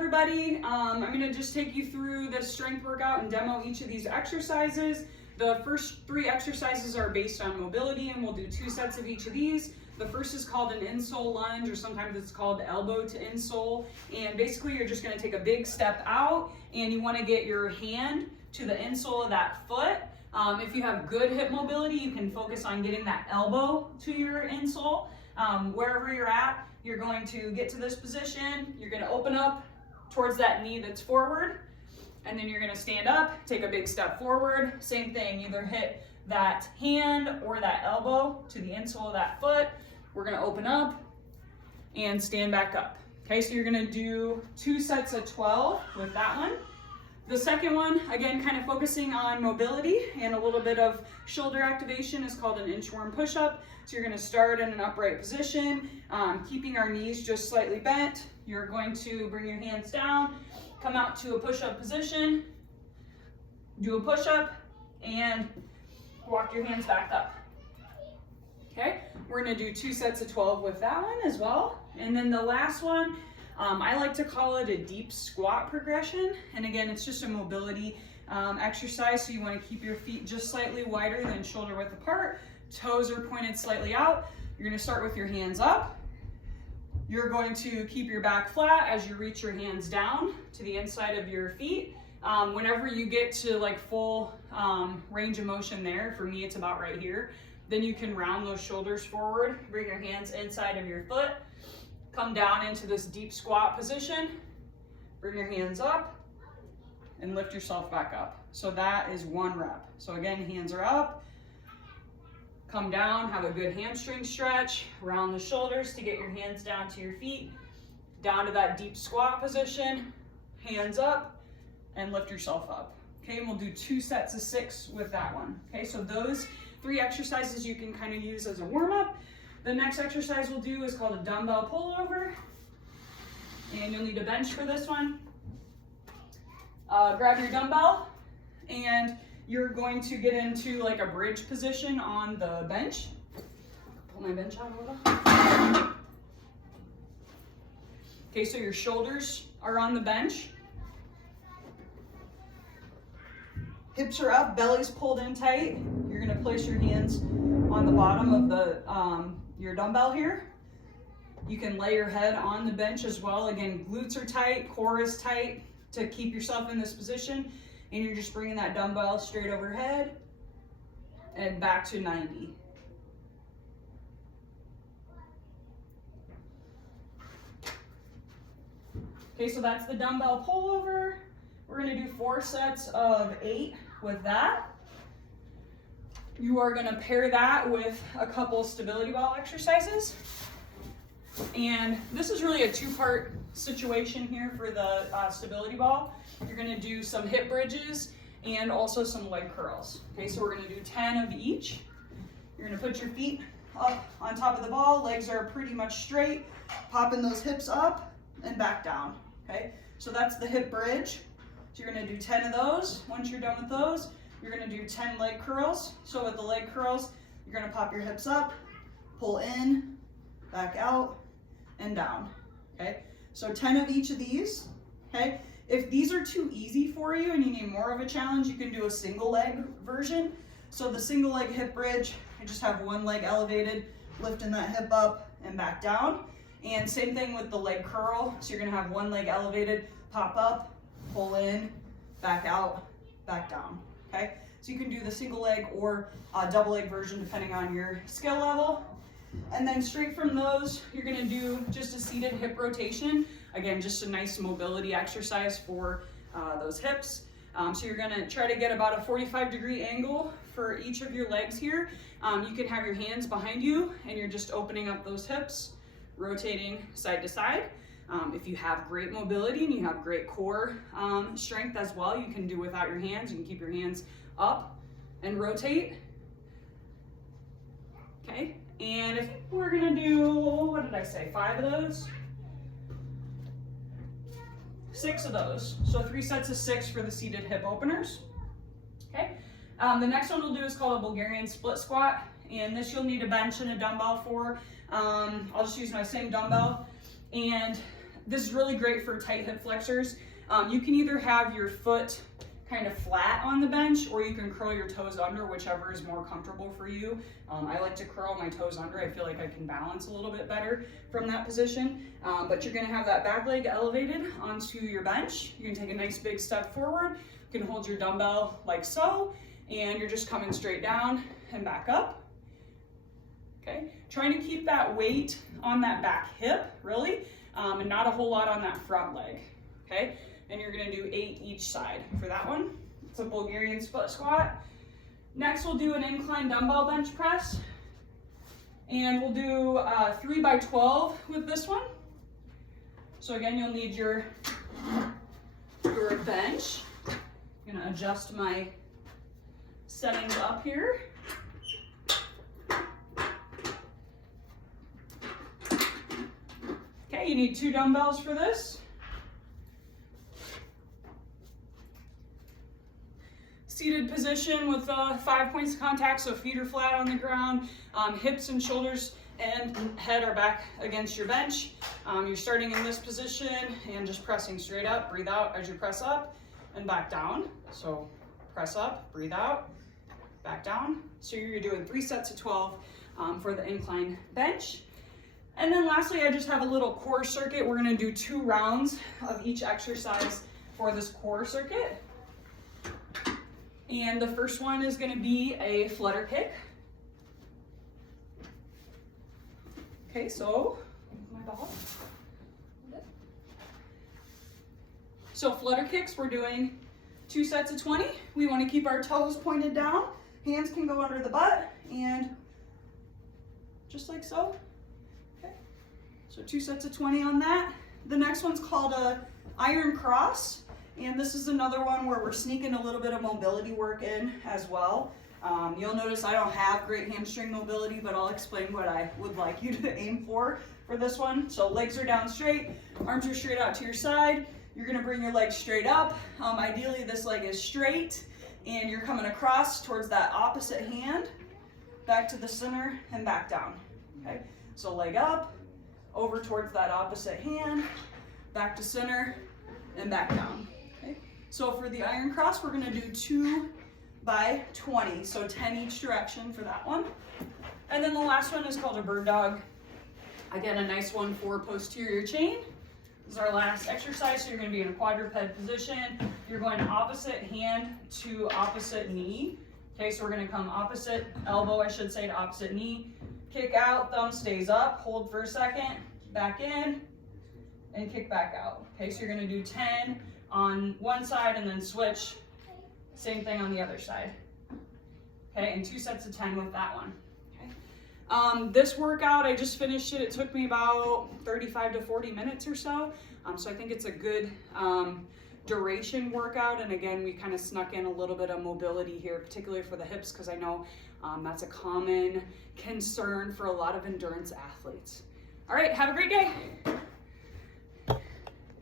everybody. I'm gonna just take you through the strength workout and demo each of these exercises. The first 3 exercises are based on mobility, and we'll do 2 sets of each of these. The first is called an insole lunge, or sometimes it's called elbow to insole. And basically you're just gonna take a big step out, and you wanna get your hand to the insole of that foot. If you have good hip mobility, you can focus on getting that elbow to your insole. Wherever you're at, you're going to get to this position, you're gonna open up towards that knee that's forward, and then you're gonna stand up, take a big step forward. Same thing, either hit that hand or that elbow to the insole of that foot. We're gonna open up and stand back up. Okay, so you're gonna do 2 sets of 12 with that one. The second one, again, kind of focusing on mobility and a little bit of shoulder activation, is called an inchworm push-up. So you're gonna start in an upright position, keeping our knees just slightly bent. You're going to bring your hands down, come out to a push-up position, do a push-up, and walk your hands back up. Okay, we're gonna do 2 sets of 12 with that one as well. And then the last one, I like to call it a deep squat progression. And again, it's just a mobility exercise. So you want to keep your feet just slightly wider than shoulder width apart. Toes are pointed slightly out. You're going to start with your hands up. You're going to keep your back flat as you reach your hands down to the inside of your feet. Whenever you get to like full range of motion there, for me it's about right here, then you can round those shoulders forward, bring your hands inside of your foot, come down into this deep squat position, bring your hands up, and lift yourself back up. So that is 1 rep. So again, hands are up, come down, have a good hamstring stretch, round the shoulders to get your hands down to your feet, down to that deep squat position, hands up, and lift yourself up. Okay, and we'll do 2 sets of 6 with that one. Okay, so those 3 exercises you can kind of use as a warm-up. The next exercise we'll do is called a dumbbell pullover, and you'll need a bench for this one. Grab your dumbbell, and you're going to get into like a bridge position on the bench. Pull my bench out a little. Okay, so your shoulders are on the bench. Hips are up, belly's pulled in tight. You're gonna place your hands on the bottom of the your dumbbell here. You can lay your head on the bench as well. Again, glutes are tight, core is tight to keep yourself in this position. And you're just bringing that dumbbell straight overhead and back to 90. Okay, so that's the dumbbell pullover. We're gonna do 4 sets of 8 with that. You are gonna pair that with a couple stability ball exercises. And this is really a 2-part situation here for the stability ball. You're gonna do some hip bridges and also some leg curls. Okay, so we're gonna do 10 of each. You're gonna put your feet up on top of the ball, legs are pretty much straight, popping those hips up and back down, okay? So that's the hip bridge. So you're gonna do 10 of those. Once you're done with those, you're gonna do 10 leg curls. So with the leg curls, you're gonna pop your hips up, pull in, back out, and down, okay? So 10 of each of these, okay? If these are too easy for you and you need more of a challenge, you can do a single leg version. So the single leg hip bridge, I just have 1 leg elevated, lifting that hip up and back down. And same thing with the leg curl. So you're gonna have 1 leg elevated, pop up, pull in, back out, back down. Okay, so you can do the single leg or double leg version depending on your skill level. And then straight from those, you're gonna do just a seated hip rotation. Again, just a nice mobility exercise for those hips. So you're gonna try to get about a 45-degree angle for each of your legs here. You can have your hands behind you and you're just opening up those hips, rotating side to side. If you have great mobility and you have great core strength as well, you can do without your hands. You can keep your hands up and rotate. Okay, and if we're gonna do, what did I say, 5 of those? 6 of those. So 3 sets of 6 for the seated hip openers. Okay, the next one we'll do is called a Bulgarian split squat. And this you'll need a bench and a dumbbell for. I'll just use my same dumbbell. And this is really great for tight hip flexors. You can either have your foot kind of flat on the bench, or you can curl your toes under, whichever is more comfortable for you. I like to curl my toes under. I feel like I can balance a little bit better from that position. But you're gonna have that back leg elevated onto your bench. You can take a nice big step forward. You can hold your dumbbell like so, and you're just coming straight down and back up. Okay, trying to keep that weight on that back hip, really, and not a whole lot on that front leg, okay? And you're gonna do 8 each side for that one. It's a Bulgarian split squat. Next, we'll do an incline dumbbell bench press. And we'll do 3 by 12 with this one. So again, you'll need your bench. I'm gonna adjust my settings up here. Okay, you need 2 dumbbells for this. Seated position with 5 points of contact, so feet are flat on the ground, hips and shoulders and head are back against your bench. You're starting in this position and just pressing straight up. Breathe out as you press up and back down. So press up, breathe out, back down. So you're doing 3 sets of 12 for the incline bench. And then lastly, I just have a little core circuit. We're gonna do 2 rounds of each exercise for this core circuit. And the first one is gonna be a flutter kick. Okay, so, my ball. So flutter kicks, we're doing 2 sets of 20. We wanna keep our toes pointed down. Hands can go under the butt, and just like so. Okay, so 2 sets of 20 on that. The next one's called a iron cross. And this is another one where we're sneaking a little bit of mobility work in as well. You'll notice I don't have great hamstring mobility, but I'll explain what I would like you to aim for this one. So legs are down straight, arms are straight out to your side. You're gonna bring your legs straight up. Ideally this leg is straight, and you're coming across towards that opposite hand, back to the center and back down. Okay, so leg up, over towards that opposite hand, back to center and back down. So for the iron cross, we're gonna do 2 by 20, so 10 each direction for that one. And then the last one is called a bird dog. Again, a nice one for posterior chain. This is our last exercise, so you're gonna be in a quadruped position. You're going opposite hand to opposite knee. Okay, so we're gonna come opposite elbow, I should say, to opposite knee. Kick out, thumb stays up, hold for a second, back in, and kick back out. Okay, so you're gonna do 10 on one side and then switch, same thing on the other side. Okay, and 2 sets of 10 with that one. Okay. This workout, I just finished it. It took me about 35 to 40 minutes or so. So I think it's a good duration workout. And again, we kind of snuck in a little bit of mobility here, particularly for the hips, because I know that's a common concern for a lot of endurance athletes. All right, have a great day.